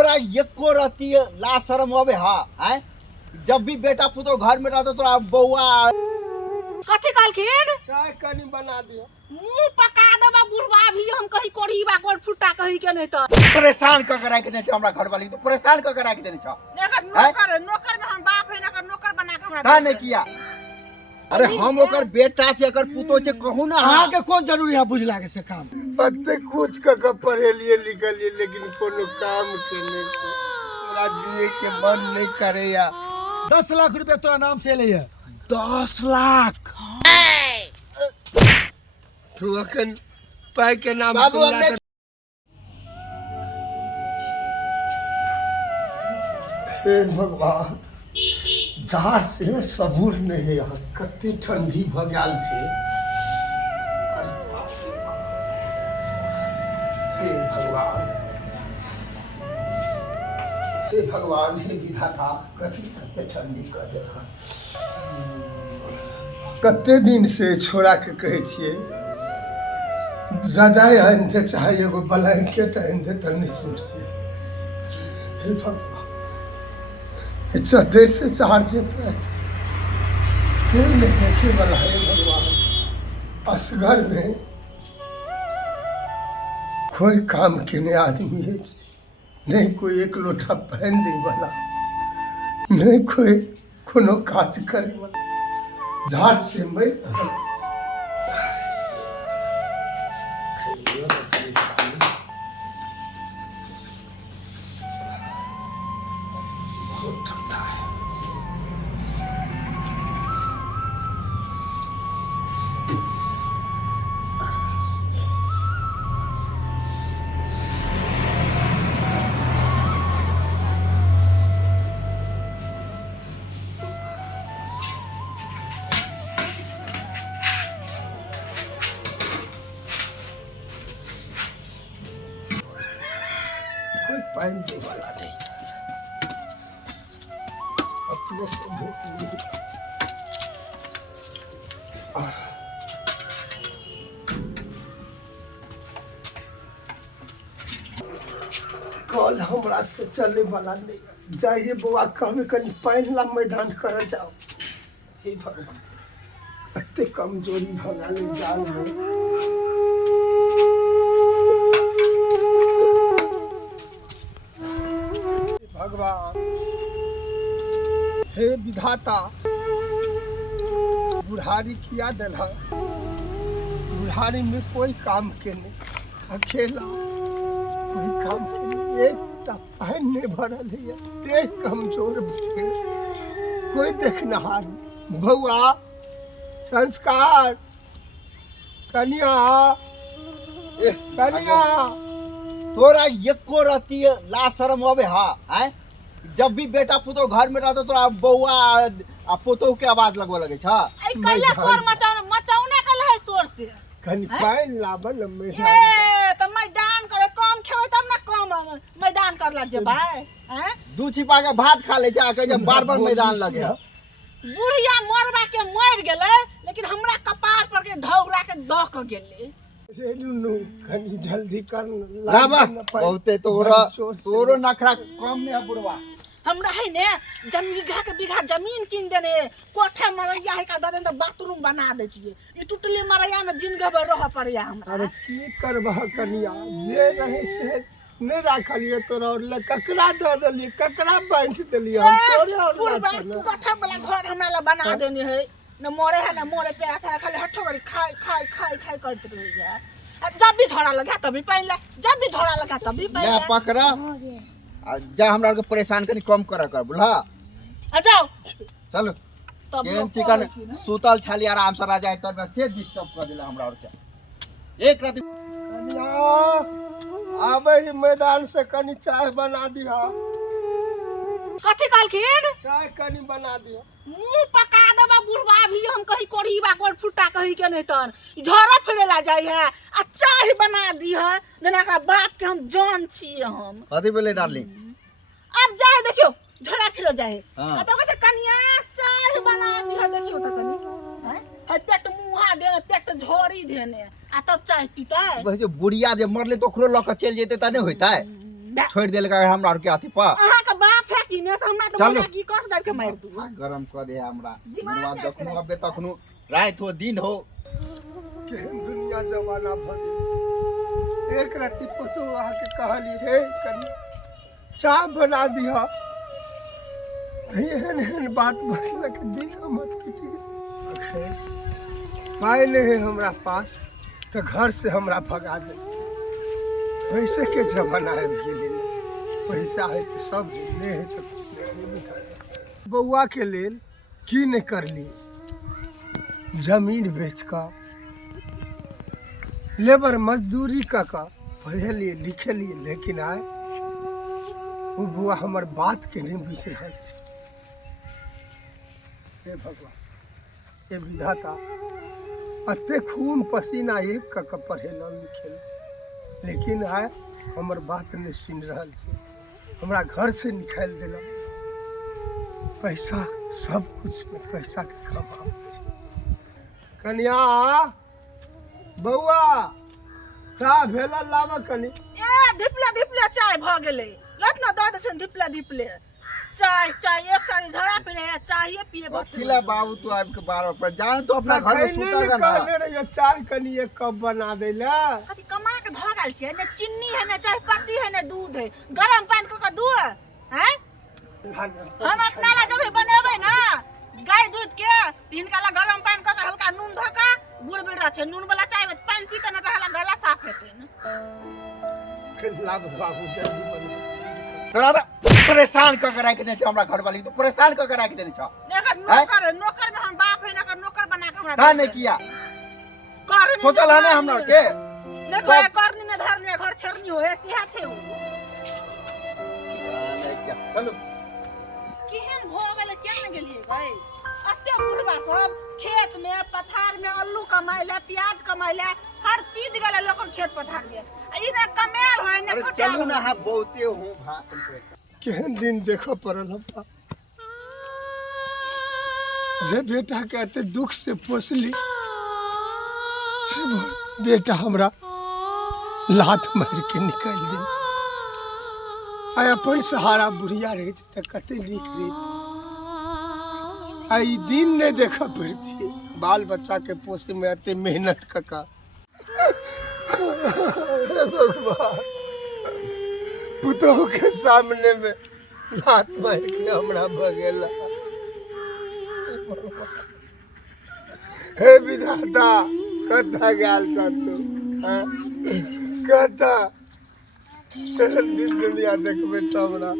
तोरा एको रहती ला शर्म होवे हैं? जब भी बेटा पुतो घर में रहता तोरा बउआ कथी कहलखिन? चाय कनी बना दियो। मुंह पका देबा बुढ़वा भी हम कहीं कोढ़ीबा कोड़ फुट्टा कहीं के नहीं तो परेशान क कराय के देने छ हमरा घर वाली तो परेशान क कराय के देने छ। एकर नौकर नौकर में हम बाप है एकर नौकर बना के हमरा का नहीं किया। अरे हम ओकर बेटा से अगर पुतो से कहूं ना अहाँ के कौन जरूरी है बुझला के से काम? बत्ते कुछ का पढ़े लिए लिखल लिए लेकिन कोनो काम के नहीं छे। हमरा जिए के मन नहीं करे या। 10 लाख रुपया तोरा नाम से ले है। 10 लाख तू अखन पाई के नाम बाबू सुनला हमने हे भगवान जार से सबूर नहीं है यहाँ कते ठंडी भ गेल छे। अरे बाप रे बाप। हे भगवान हे भगवान हे विधाता कथी कते ठंडी कर देला। कते दिन से छोड़ा के कहे छिए रजाई आन दे चाहे एगो ब्लैंकेट आन दे त नहीं सुन। हे भगवान इतना देर से चार्ज जेता है फिर नहीं देखे वाला है भगवान। असगर में कोई काम के आदमी है नहीं कोई एक लोटा पहन दे वाला नहीं कोई कोनो काज करे वाला झाड़ से मर रहल छै। बहुत ठंडा है। कोई पहन दे वाला नहीं अपने से भूख कल हमरा से चले वाला नहीं जाइए बउआ कहबे कनी पाइन ला मैदान कर जाओ। हे भगवान कते कमजोरी भ गेल जान में। भगवान हे विधाता बुढ़ारी किया दिला। बुढ़ारी में कोई काम के नहीं अकेला कोई काम के नहीं एक पहन नहीं भरल है देख कमजोर भे कोई देखनहार बउआ संस्कार कन्या कन्या तोरा एको रहती ला शर्म होवे हैं? जब भी बेटा पुतो घर में रहता तोरा बउआ आ पुतो के आवाज लगवा लगे छ। आई कल्ला शोर मचाउने कल है शोर से कनी पाइन लाबल मैदान ए त मैदान करे कम खेबै तब ना कम मैदान करला जेबै हैं? दू छिपा के भात खा ले जा के जब बार-बार मैदान लगे। बुढ़िया मरबा के मर गेलै लेकिन हमरा कपार पर के ढौरा के दह के गेलै। रे नुनु कनी जल्दी कर लाबा बहुते तोरो नखरा कम नहीं है बुढ़वा। हमरा है ने बीघा जमीन किन देने कोठे मरैया है का दरे तो बाथरूम बना देतिए। ई टूटले मरैया में जिंदगी भर रह पड़िया हमरा। अरे की करबह कनिया जे रहे से नहीं राखलिए तोरा और ककरा दे देलिए ककरा बांट देलिए हम तोरे और ना छ। कोठा वाला घर हमरा ला बना देने है न मोरे है न मोरे पे आता खाली हट्ठो करी खाई खाई खाई खाई करते रहिए। अब जब भी झोड़ा लगा तभी पहला जब भी झोड़ा लगा तभी पहला ले पकड़ा जा हमरा के परेशान कनी कम कर बुझला। आ जाओ चलो तब केन चिकन सुतल छाली आराम से राजा तर में से डिस्टर्ब कर देला हमरा और के एक रात। कनिया आबे ही मैदान से कनी चाय बना दिया। कथी कहलखिन? चाय कनी बना दिया। मुंह पका देबा बुढ़वा भी हम कहीं कोढ़ीबा कोड़ फुट्टा कहीं के नहीं तन झोरा फिरे ला जाई है आ चाय बना दी है जना का बाप के हम जान छी हम। कथी बोले डार्लिंग? अब जाए देखियो झोरा फिरो जाए हाँ। तो कैसे कनिया चाय बना दी है देखियो तो कनी हैं है पेट मुहा देने पेट झोरी देने आ तब चाय पीता है। वही जो बुढ़िया जे मरले तो ओकरो लक चल जेते त नहीं होता है। छोड़ देलका हमरा के अथी पर अहाँ के बाप है कि ने से हमरा तो चलो। बोला की कट दब के मार दू गरम कर दे हमरा दिमाग बुढ़वा क्या जखनो अबे तखनो रात हो दिन हो केहन दुनिया जमाना भऽ गेल। एक राति पुतो आके कहली हे कनी चाह बना दिहा एहन एहन बात बजलक दिल हमर टूटि गेल। पाइ नहीं है हमरा पास तो घर से हमरा भगा दे। पैसे के जमाना है पैसा है तो सब नहीं है तो बउआ के लेल की नहीं करली जमीन बेच कर लेबर मजदूरी का पढ़े लिए लिखे लिए लेकिन आए वो बुआ हमर बात के नहीं बुझ रहा है। हे भगवान हे विधाता अते खून पसीना एक का पढ़ेला लिखेला लेकिन आए हमर बात नहीं सुन रहा है। हमरा घर से निकाल देला पैसा सब कुछ में पैसा के काम कन्या बउआ चाह भेला लावा कनी ए धिपला धिपला चाय भ गेले लत न दद से धिपला धिपले चाय चाय एक साथ झड़ा पिने है चाहिए पिए बथिला बाबू तू आब के बार पर जान तो अपना घर में सुता ना ना रे चाय कनी एक कप बना देला कथि कमा के ध गेल छियै ने चिन्नी है ने चाय पत्ती है ने दूध है गरम पानी क दू हैं हम अपना ला जब बनेबै ना गाय दूध के तिनका ला गरम पानी क हल्का नून ध के गुड़ बिड़ा छै नून वाला चाय में पानी पीते ना त हला गला साफ हेतै न लाभ बाबू जल्दी बना तोरा परेशान क के राख दे छ हमरा घर वाली तो परेशान क के राख देने छ एकर नौकर है, नौकर में हम बाप है ना नौकर बना के हमरा ता नहीं किया कर सोचल है ना हमरा के ने कोई करनी ने धरनी घर छेरनी होए सिहा छै उ चलो केहन भ गेल क्या न गेलिए गई अत्ते बुढ़बा सब खेत में पथार में आलू कमाइले प्याज कमाइले हर चीज गेले लोग खेत पथार में ई ना कमेल होय ने अरे चलू ना हम बहुते हूं भाषण पे केहन दिन देखो पड़ल हम जे बेटा के एते दुख से पोसली से बेटा हमरा लात मार के निकाल दे आय अपन सहारा बुढ़िया रही त कते नीक रही आई दिन नहीं देखा पड़ती बाल बच्चा के पोसे में एते मेहनत का भगवान पुतोह के सामने में लात मार के हमरा भगेला हे विधाता कथा गाल तू कथा दिन दुनिया देखबे हमरा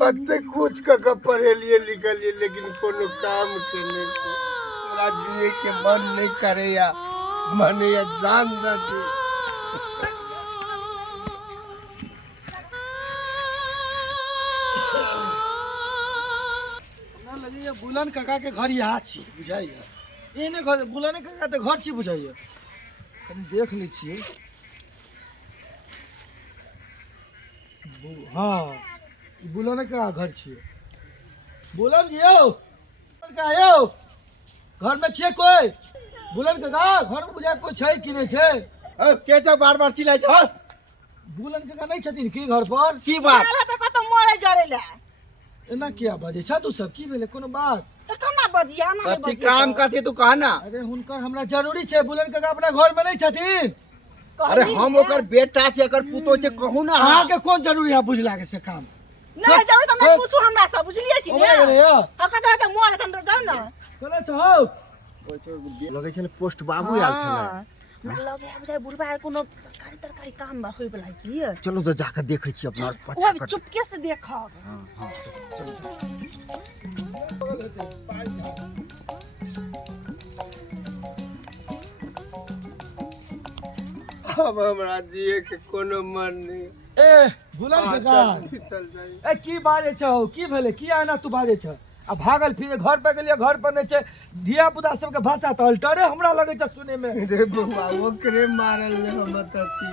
पत्ते कुछ का पढ़ेलिए लिखलिए लेकिन कोनो काम के नहीं छै हमरा जिए के मन नहीं करे या मन या जान द दे लगे बुलन काका के घर यहाँ छी बुझाइए एने घर बुलन काका तो घर छी बुझाइए कनी देख लै छियै हाँ बुलन का घर छियै बुलन जी यौ का यौ घर में छियै कोई बुलन काका घर में बुझा कोई छै कि नहीं छै के छ बार बार चिल्लाइ छ बुलन काका नहीं छथिन की घर पर की बात काला त कत मरे जरेला एना किया बाजे छ तू सब की भेले कोनो बात त कना बजिया ना कथी काम कथी तू कह ना अरे हुनकर हमरा जरूरी छै बुलन काका अपना घर में नहीं छथिन अरे हम ओकर बेटा से अगर पुतो से कहू ना अहाँ के कोन जरूरी है बुझला के से काम नहीं जरूर त नहीं पूछू हमरा से बुझलिए कि ओकरा गेलै यौ कत त मोर त हम जाऊ ना कोना छौ लगे छले पोस्ट बाबू आयल छले हमरा लगे बुझाइ बुढ़बा कोनो सरकारी तरकारी काम बा होय बला की चलो तो जाकर देखे छी अपना वो पछा अभी चुपके से देखब अब हमरा जिए के कोनो मन नहीं ए बुलन काका चल जाई ए की बाजे छौ की भेले की आना तू बाजे छ आ भागल फिरे घर पे गेलिए घर पर नहीं छै धिया पुता सब के भाषा त अल्टरे हमरा लगे छ सुने में रे बउआ ओकरे मारल ने हम छी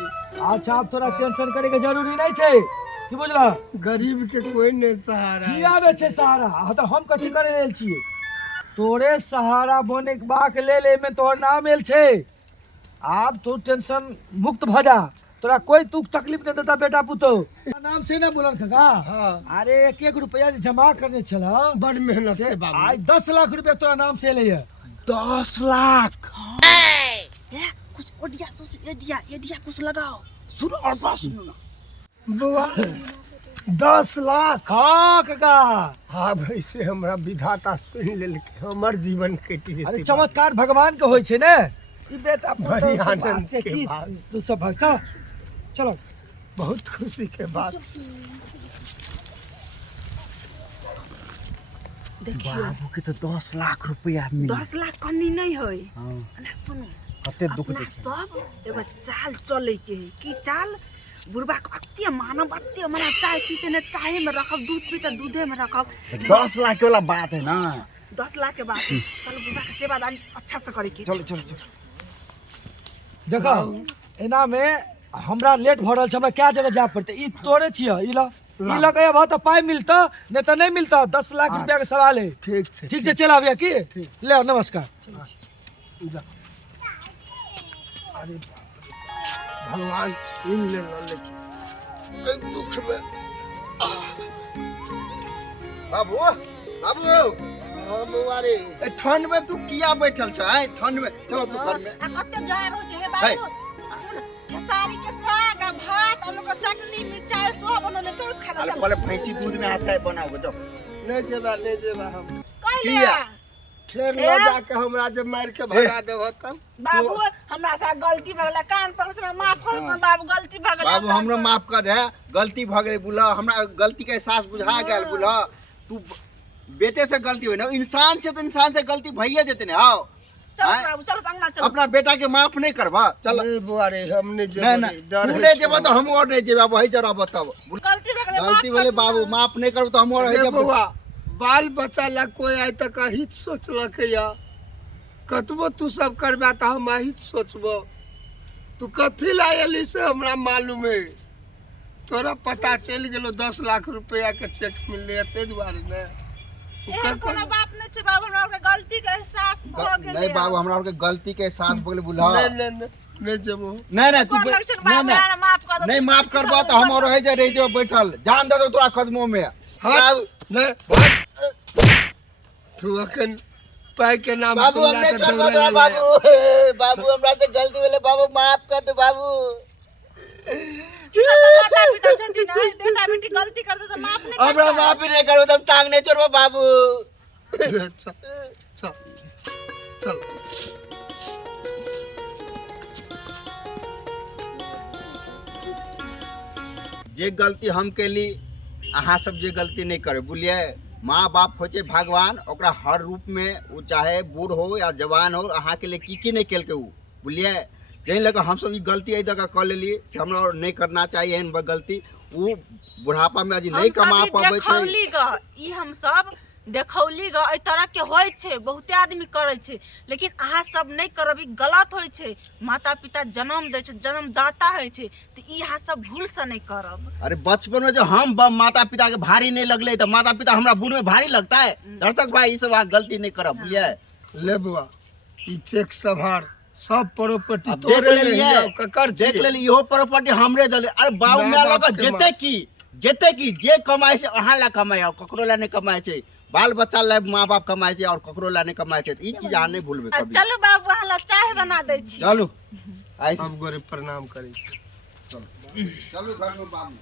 अच्छा अब थोड़ा टेंशन करे के जरूरी नहीं छै की बुझला गरीब के कोई नहीं सहारा है। किया रे छै सहारा आ त हम कथि करे लेल छियै तोरे सहारा बने के बाक ले ले में तोहर नाम एल छै आब तू टेंशन मुक्त भ जा तोरा कोई तुक तकलीफ नहीं देता बेटा पुतो नाम से ना बुलंद काका। हाँ। अरे एक एक रुपया जे जमा करने चला बड़ मेहनत से बाबू। आज 10 लाख रुपया तोरा नाम से ले 10 लाख। कुछ ओडिया एडिया एडिया कुछ लगाओ सुनो और बात सुनो ना बुआ 10 लाख। हाँ काका। हाँ भाई से हमरा विधाता सुन लेलकै हमर जीवन कटि जेतै। अरे चमत्कार भगवान के होय छै ने ई बेटा पुतो बड़ी के आनंद बात से के की बात। तू सब भाग चल चलो। बहुत खुशी के बात। देखियो बाबू के तो 10 लाख रुपया मिल 10 लाख कमी नहीं होय ना सुनो कते दुख अपना सब एगो चाल चले के है की चाल बुढ़बा के अत्ते मानव अत्ते मना चाय पीते ने चाय में रखब दूध पीते दूधे में रखब 10 लाख वाला बात है ना। 10 लाख के बाद चलो बुढ़बा के सेवादारी अच्छा से करे के चलो चलो चलो देखो एना में हमरा लेट भ रहल छै हमरा क्या जगह जाय पड़ते ई तोरे छियै ई लगे अब तो पाई मिलता नहीं तो नहीं मिलता 10 लाख रुपया के सवाल है। ठीक छै ठीक से चला भैया की ले नमस्कार। जा। अरे भगवान सुन ले लेकिन दुख में बाबू बाबू हाँ बुआ रे ए ठंड में तू किया बैठल छ है ठंड में चलो तू घर में आ कते जार हो छै हे बाबू खेसारी के साग आ भात आलू के चटनी मिर्चाई सब बनले चल खा अरे चल पहले भैंसी दूध में हाथ बनाओ जाओ। ले जेबा हम कहिया खेर ले जाके हमरा जे मार के भगा देबो तब बाबू हमरा से गलती भ गेलै कान पर से माफ कर दो बाबू गलती भ गेलै बाबू हमरो माफ कर दे गलती भ गेलै बुला हमरा गलती के एहसास बुझा गेल बुला तू बेटे से गलती हुई ना इंसान से तो इंसान से गलती भइए जेते ने आओ चल बाबू चल अंगना चल अपना बेटा के माफ नहीं करबा चल नहीं बुआ रे हम नहीं जेबो नहीं नहीं तू नहीं जेबो तो हम और नहीं जेबा वही जरा बताओ गलती भ गेलै गलती भेले बाबू माफ नहीं करब तो हम और रे बुआ बाल बच्चा ला कोई आइ तक अहित सोचलक या कतबो तू सब करबा त हम अहित सोचबो तू कथी ला एली से हमरा मालूम है तोरा पता चल गेलो 10 लाख रुपया के चेक मिलले एते दुआरे ने एहन कोनो बात नहीं छै बाबू हमरा के गलती के एहसास भ गेलै नहीं बाबू हमरा के गलती के एहसास भ गेलै बुला नहीं जेबो नहीं नहीं तू कोन लक्षण नहीं बाबू हमरा माफ कर दो नहीं माफ करबा तो हम और रह जाओ बैठल जान दे दो तोरा कदमों में हाँ नहीं तू अखन पाई के नाम बाबू सुनला हमने त छोड़ दौड़े दो ले। बाबू बाबू हमरा से गलती भेले बाबू माफ कर दो बाबू माता पिता छथिन है बेटा बेटी गलती कर दे तो माफ नहीं हमरा माफ ही नहीं करो तुम टांग नहीं छोड़बो बाबू चल चल चल जे गलती हम केली अहाँ सब जे गलती नहीं करे बुझलिए माँ बाप हो छै भगवान ओकरा हर रूप में वो चाहे बूढ़ हो या जवान हो अहाँ के लिए की नहीं केलके उ बुझलिए यही लगा हम सब ई गलती एहि जगह कर लेली से हमरा और नहीं करना चाहिए एहन गलती वो बुढ़ापा में आज नहीं कमा पाबै छै देखौली ग ई हम सब देखौली ग एहि तरह के होय छै बहुते आदमी करे छै लेकिन अहाँ सब नहीं करब ई गलत होय छै माता पिता जन्म दै छै जन्मदाता होय छै तो ई अहाँ सब भूल से नहीं करब अरे बचपन में जो हम माता पिता के भारी नहीं लगले तो माता पिता हमरा बूढ़ में भारी लगता है दर्शक भाई ई सब अहाँ गलती नहीं करब बुझलिए ले बुआ ई चेक सभार सब प्रॉपर्टी अब देख तोरे लेलिए ककर देख लेली इहो प्रॉपर्टी हमरे दले अरे बाबू माय मैं बाप लगा के जेते की जे कमाई से अहाँ ला कमाई और ककरो ला नहीं कमाई छै बाल बच्चा ला माँ बाप कमाई छै और ककरो ला नहीं कमाई छै ई चीज अहाँ नहीं भूलबे आ कभी चलो बाबू अहाँ ला चाय बना दै छी चलू आई हम गोरे प्रणाम करै छी चलू घर में बाबू